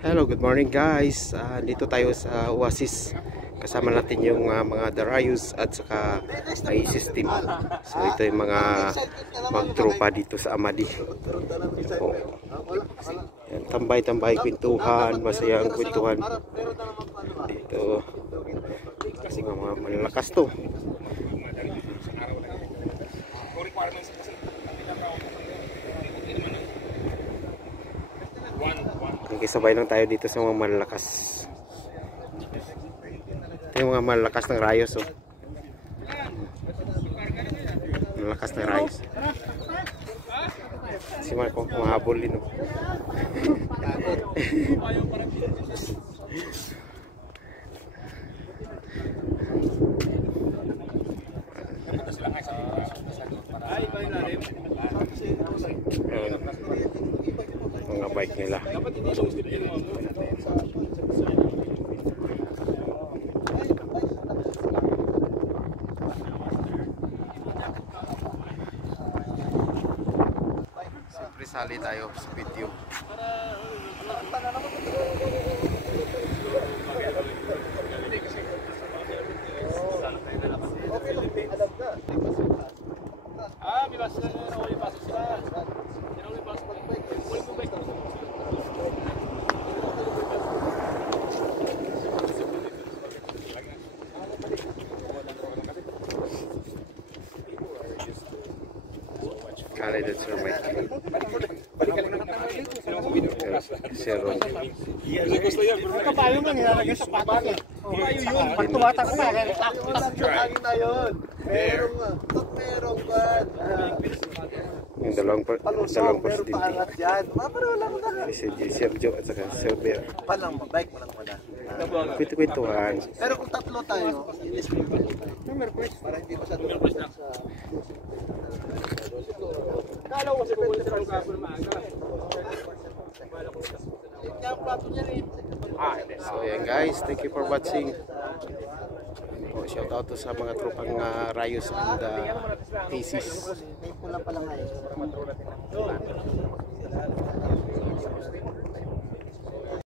Hello, good morning guys. Dito tayo sa Oasis. Kasama natin yung mga Darayus at saka ISIS team. So ito yung mga magtropa dito sa Amadi. Tambay-tambay kwentuhan, masaya ang kwentuhan. Dito kasi mga malalakas to. Nakisabay lang tayo dito sa mga malalakas. Ito yung mga malalakas ng Rayos, oh. Malalakas ng Rayos. Si Marco kumahabol din, oh. Mga bike nila. Siyempre sali tayo sa video. Kali din sir Mike. Zero. Gusto yan. Kapayo lang ilalagay sa patas eh. Kapayo yun. Pagtuwata ko nga. Takot na yun. Merong bad. Yung dalawang presidente. Pangat yan. Mapareho lang na. Si Sergio at saka Silver. Palang bike mo lang wala. Kwentuhan. Pero kung tatlo tayo, number quiz. Para hindi masyado. Kala ko sa maaga. So yan guys, thank you for watching. Shout out to sa mga tropang Rayos and ISIS. Pula pa lang ngayon.